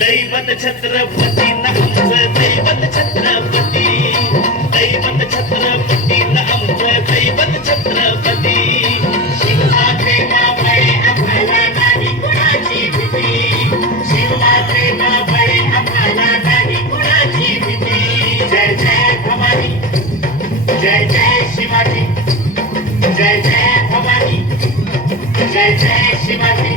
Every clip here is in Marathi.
दैवत छत्रपती नामचं दैवत छत्रपती दैवत छत्रपती नामचं दैवत छत्रपती शिवाचे बाबळे आम्हाला नाही कुणाची भीती शिवाचे बाबळे आम्हाला नाही कुणाची भीती जय जय भवानी जय जय शिवाजी जय जय भवानी जय जय शिवाजी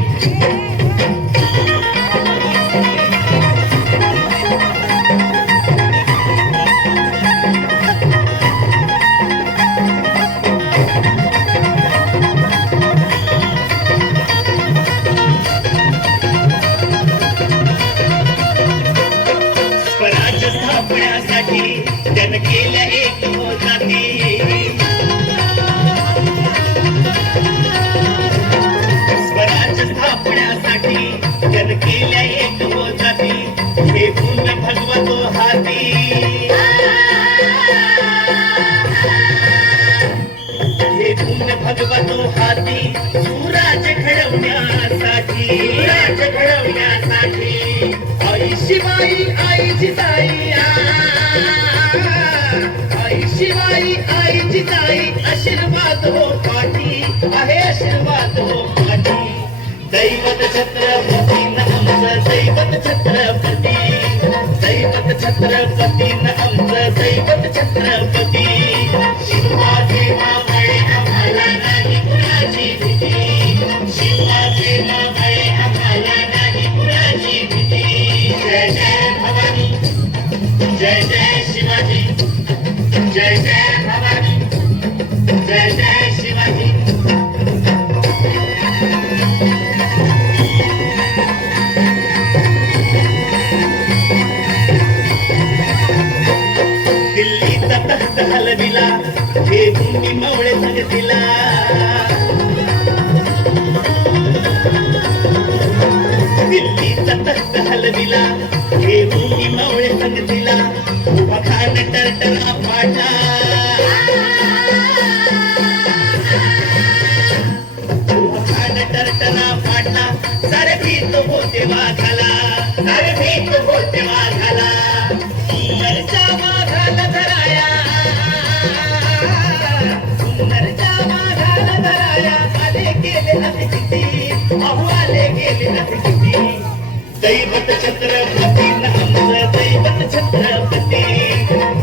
जन केल्या एक जाती स्वराज स्थापण्यासाठी जन केल्या एक जाती हे पुण्य भगवतो हाती हे पुण्य भगवतो हाती सुराज घडवण्यासाठी सुराज घडवण्यासाठी आई शिवाई आई जिजाई आई शिवाई आई जिजाई आशीर्वाद हो पाठी आहे आशीर्वाद हो पाठी दैवत छत्रपती नामचं दैवत छत्रपती दैवत छत्रपती नामचं दैवत छत्रपती शिवाजी बाबळे आम्हाला नाही कुणाची भीती शिवाजी बाबळे आम्हाला नाही कुणाची भीती जय जय भवानी जय जय शिवाजी जय जय भवानी जय जय शिवाजी दिल्लीचा तख्त हलविला हे भूमी मवळे संगतीला दिल्लीचा तख्त हलविला हे भूमी मवळे संगतीला उभा खान टरटरा पाटा उभा खान टरटरा पाटला सारे भीत होते वाघाला सारे भीत होते वाघाला सुंदरच्या वाघाला धराया सुंदरच्या वाघाला धराया आले गेले असे किती अहो आले गेले असे किती दैवत छत्रपती नामचं दैवत छत्रपती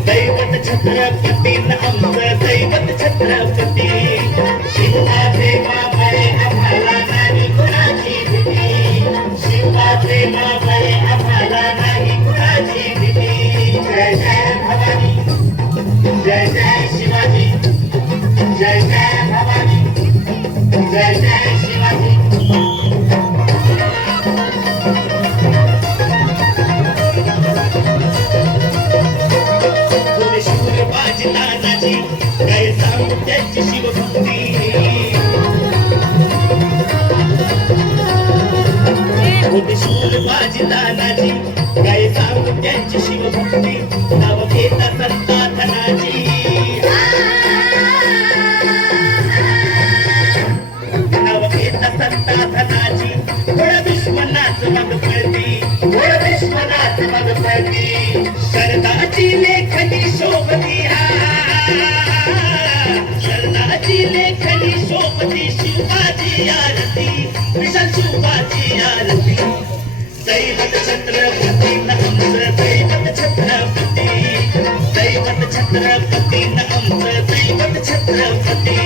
दैवत छत्रपती नामचं दैवत छत्रपती शिवाचे बाबळे आम्हाला नाही कुणाची भीती शिवाचे बाबळे आम्हाला नाही कुणाची भीती जय जय भवानी जय जय शिवाजी जय जय भवानी जय जय शिवाजी तानाजी काय सांगू त्याची शिवभक्ती शूर बाजी तानाजी काय सांगू त्यांची शिवभक्ती नाव घेता संता धनाजी नाव घेता संता धनाजी थोडं दुश्मनाच मग पळती थोडं दुश्मनाच मग पळती शरदाची लेखनी शोभती शरदाची लेखनी शोभती शिवाजी आरती विशाल शिवाजी आरती दैवत छत्रपती नामचं दैवत छत्रपती दैवत छत्रपती नामचं दैवत छत्रपती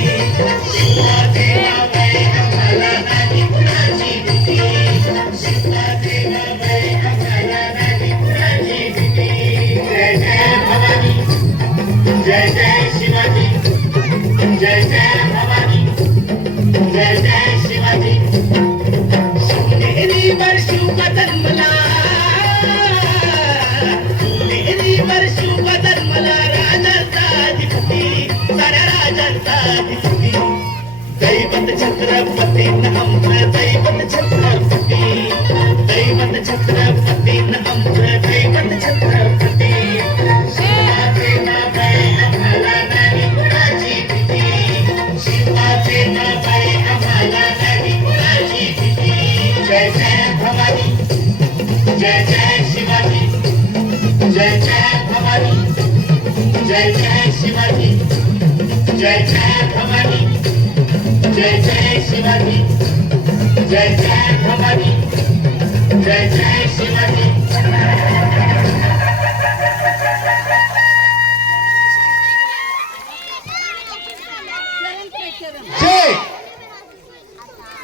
शिवाजी बाबळे आम्हाला नाही कुणाची भीती शिवाजी बाबळे आम्हाला नाही कुणाची काही सुटी दैवत छत्रपतीनं आमचं दैवत छत्रपती दैवत छत्रपतीनं आमचं दैवत छत्रपती शिवाचे नावाई आम्हाला नाही कुणाची भीती शिवाचे नावाई आम्हाला नाही कुणाची भीती जय जय भवानी जय जय शिवाजी जय जय भवानी जय जय शिवाजी जय जय भवानी जय जय शिवाजी जय जय भवानी जय जय शिवाजी